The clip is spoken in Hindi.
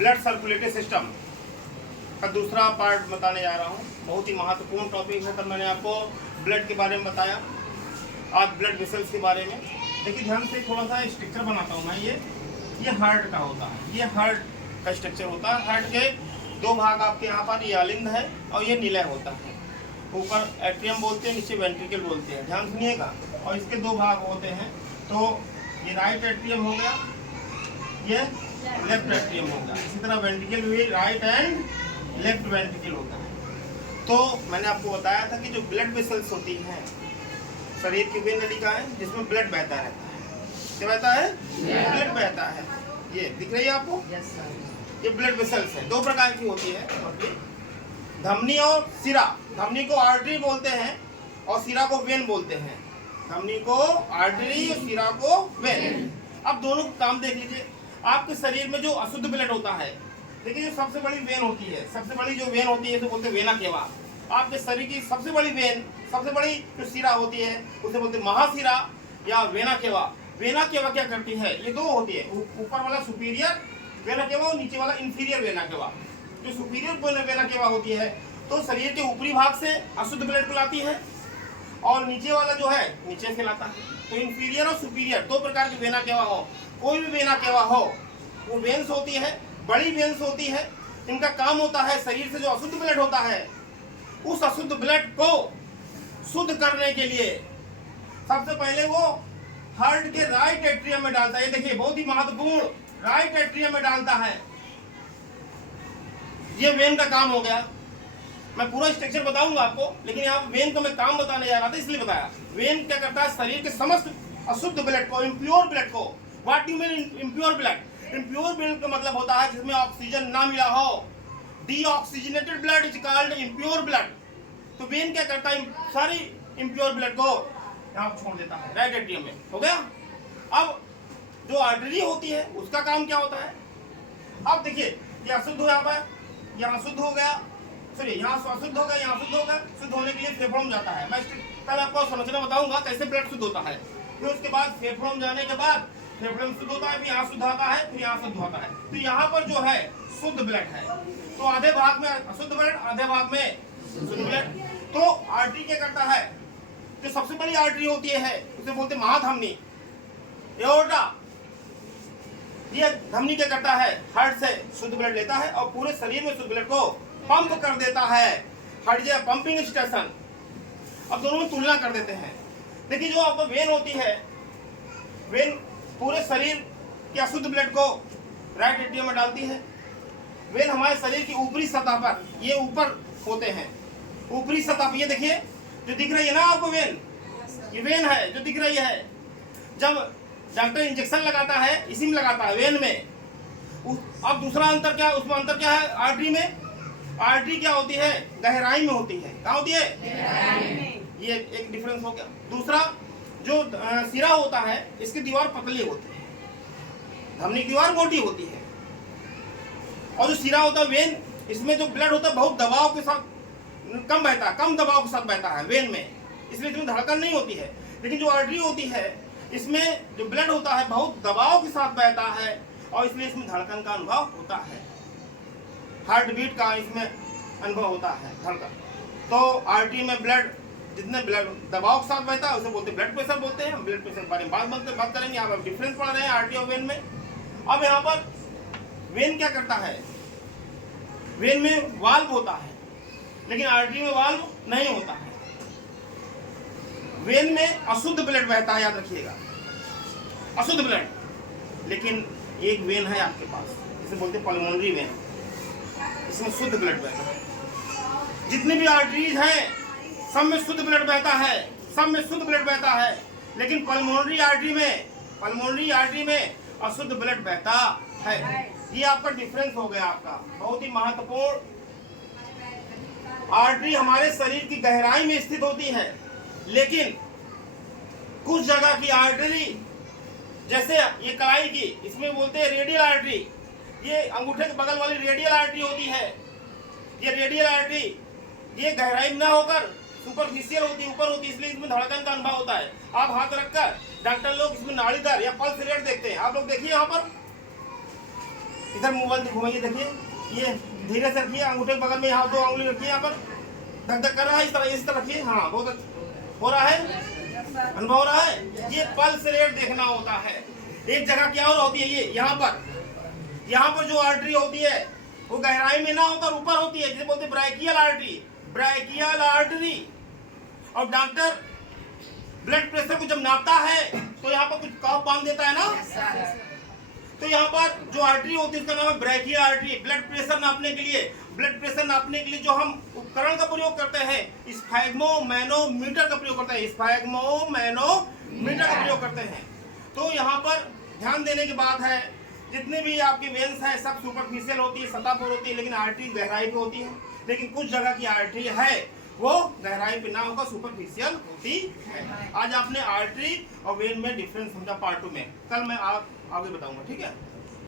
ब्लड सर्कुलेटरी सिस्टम का दूसरा पार्ट बताने जा रहा हूँ। बहुत ही महत्वपूर्ण टॉपिक है। कल मैंने आपको ब्लड के बारे में बताया, आज ब्लड वेसल्स के बारे में। देखिए ध्यान से थोड़ा सा स्ट्रक्चर बनाता हूँ मैं। ये हार्ट का होता है, ये हार्ट का स्ट्रक्चर होता है। हार्ट के दो भाग आपके यहाँ पर, ये अलिंद है और ये निलय होता है। ऊपर एट्रियम बोलते हैं, नीचे वेंट्रिकल बोलते हैं, ध्यान सुनिएगा। और इसके दो भाग होते हैं, तो ये राइट एट्रियम हो गया, ये लेफ्ट एट्रियम होगा। इसी तरह वेंट्रिकल भी राइट एंड लेफ्ट वेंट्रिकल होता है। तो मैंने आपको बताया था कि जो ब्लड वेसल्स होती हैं शरीर की वे नलिकाएं जिसमें ब्लड बहता रहता है। क्या बहता है? ब्लड बहता है। ये दिख रही है आपको? ये ब्लड वेसल्स है, दो प्रकार की होती है, धमनी और सिरा। धमनी को आर्टरी बोलते हैं और सिरा को वेन बोलते हैं। धमनी को आर्टरी और सिरा को वेन। अब दोनों काम देख लीजिए। आपके शरीर में जो अशुद्ध ब्लड होता है, देखिए जो सबसे बड़ी वेन होती है, सबसे बड़ी जो वेन होती है तो बोलते हैं वेना केवा। आपके शरीर की सबसे बड़ी वेन, सबसे बड़ी जो सिरा होती है उसे बोलते हैं महासिरा या वेना केवा। वेना केवा क्या करती है? ये दो होती है, ऊपर वाला सुपीरियर वेना केवा और नीचे वाला इंफीरियर वेना केवा। जो सुपीरियर वेना केवा होती है तो शरीर के ऊपरी भाग से अशुद्ध ब्लड को लाती है और नीचे वाला जो है नीचे से लाता है। तो इंफीरियर और सुपीरियर दो प्रकार की वेना केवा हो। कोई भी वेना केवा हो, वो वेन्स होती है, बड़ी वेन्स होती है। इनका काम होता है शरीर से जो अशुद्ध ब्लड होता है उस अशुद्ध ब्लड को शुद्ध करने के लिए सबसे पहले वो हार्ट के राइट एट्रियम में डालता है। ये देखिए बहुत ही महत्वपूर्ण, राइट एट्रियम में डालता है। ये वेन का काम हो गया। मैं पूरा स्ट्रक्चर बताऊंगा आपको, लेकिन यहाँ वेन का मैं काम बताने जा रहा था इसलिए बताया। वेन क्या करता है? शरीर के समस्त अशुद्ध ब्लड को, इम्प्योर ब्लड को। What you mean impure blood? Impure blood का मतलब होता है जिसमें ऑक्सीजन ना मिला हो। Deoxygenated blood is called impure blood. तो वेन क्या करता है? सारी इम्प्योर ब्लड को यहाँ छोड़ देता है राइट एट्रियम में। हो गया। अब जो आर्टरी होती है उसका काम क्या होता है? अब देखिए ये अशुद्ध हो, यहाँ पर यहाँ शुद्ध हो गया, सॉरी यहाँ अशुद्ध हो गया, यहाँ शुद्ध हो गया। शुद्ध होने के लिए फेफड़ों में जाता है। मैं कल आपको संरचना बताऊंगा कैसे ब्लड शुद्ध होता है। फिर उसके बाद फेफड़ों में जाने के बाद फेफड़े में शुद्ध होता है, फिर यहाँ शुद्ध आता है, फिर यहाँ शुद्ध होता है। तो यहाँ पर जो है शुद्ध ब्लड है, तो आधे भाग में अशुद्ध ब्लड, आधे भाग में शुद्ध ब्लड। तो आर्टरी क्या करता है? जो सबसे बड़ी आर्टरी होती है उसे बोलते हैं महाधमनी, एओर्टा। ये धमनी क्या करता है? हार्ट से शुद्ध ब्लड लेता है और पूरे शरीर में शुद्ध ब्लड को पंप कर देता है। हार्ट जो पंपिंग स्टेशन। अब दोनों में तुलना कर देते हैं। देखिए जो आपको वेन होती है, वेन पूरे शरीर के अशुद्ध ब्लड को राइट एट्रियम में डालती है। वेन हमारे शरीर की ऊपरी सतह पर, ये ऊपर होते हैं, ऊपरी सतह पर। ये देखिए जो दिख रही है ना आपको वेन, ये वेन है जो दिख रही है। जब डॉक्टर इंजेक्शन लगाता है, इसी में लगाता है वेन में। अब दूसरा अंतर क्या है? उसमें अंतर क्या है? आर्टरी में, आर्टरी क्या होती है? गहराई में होती है। क्या होती है? ये एक डिफरेंस हो गया। दूसरा जो सिरा होता है इसकी दीवार पतली होती है, धमनी की दीवार मोटी होती है। और जो सिरा होता है वेन, इसमें जो ब्लड होता है बहुत दबाव के साथ कम बहता है, कम दबाव के साथ बहता है वेन में, इसलिए इसमें धड़कन नहीं होती है। लेकिन जो आर्टरी होती है इसमें जो ब्लड होता है बहुत दबाव के साथ बहता है और इसलिए इसमें धड़कन का अनुभव होता है, हार्ट बीट का इसमें अनुभव होता है, धड़कन। तो आर्टरी में ब्लड जितने ब्लड दबाव के साथ बहता है उसे बोलते हैं ब्लड प्रेशर बोलते हैं। हम ब्लड प्रेशर के बारे में बात करेंगे। यहाँ पर डिफरेंस पढ़ रहे हैं आर्टरी और वेन में। अब यहाँ पर वेन क्या करता है? वेन में वाल्व होता है, लेकिन आर्टरी में वाल्व नहीं होता है। वेन में अशुद्ध ब्लड बहता है, याद रखिएगा, अशुद्ध ब्लड। लेकिन एक वेन है आपके पास, जिसे बोलते हैं पल्मोनरी वेन, इसमें शुद्ध ब्लड बहता है। जितने भी आर्टरीज हैं सब में शुद्ध ब्लड बहता है, सब में शुद्ध ब्लड बहता है। लेकिन पल्मोनरी आर्टरी में अशुद्ध ब्लड बहता है। ये आपका डिफरेंस हो गया आपका, बहुत ही महत्वपूर्ण। आर्टरी हमारे शरीर की गहराई में स्थित होती है, लेकिन कुछ जगह की आर्टरी, जैसे ये कलाई की, इसमें बोलते हैं रेडियल आर्टरी। ये अंगूठे के बगल वाली रेडियल आर्टरी होती है। ये रेडियल आर्टरी ये गहराई में ना होकर सुपरफिशियल होती है, ऊपर होती है, इसलिए इसमें धड़कन का अनुभव होता है। आप हाथ रखकर डॉक्टर लोग इसमें नाड़ी दर या पल्स रेट देखते हैं। आप लोग देखिए यहाँ पर इधर मोबाइल घुमाइए, देखिए ये धीरे से रखिए, अंगूठे के बगल में यहाँ 2 अंगुली रखिए, यहाँ पर धक धक कर रहा है, इस तरह रखिए। हाँ बहुत हो रहा है, अनुभव हो रहा है। ये पल्स रेट देखना होता है। एक जगह क्या और होती है, ये यहाँ पर जो आर्टरी होती है वो गहराई में ना होकर ऊपर होती है, जिसे बोलते हैं ब्राइकियल आर्टरी। और डॉक्टर ब्लड प्रेशर को जब नापता है तो यहाँ पर कुछ कर्व बांध देता है ना, तो यहाँ पर जो आर्टरी होती है उसका नाम है ब्राइकियल आर्टरी। ब्लड प्रेशर नापने के लिए जो हम उपकरण का प्रयोग करते हैं, स्फैग्मोमैनोमीटर का प्रयोग करते हैं। तो यहाँ पर ध्यान देने की बात है, जितने भी आपकी वेन्स हैं सब सुपरफिशियल होती है, सतह पर होती है, लेकिन आर्टरी गहराई पे होती है। लेकिन कुछ जगह की आर्टरी है वो गहराई पे ना होकर सुपरफिशियल होती है। आज आपने आर्टरी और वेन में डिफरेंस समझा पार्ट 2 में। कल मैं आगे बताऊंगा, ठीक है।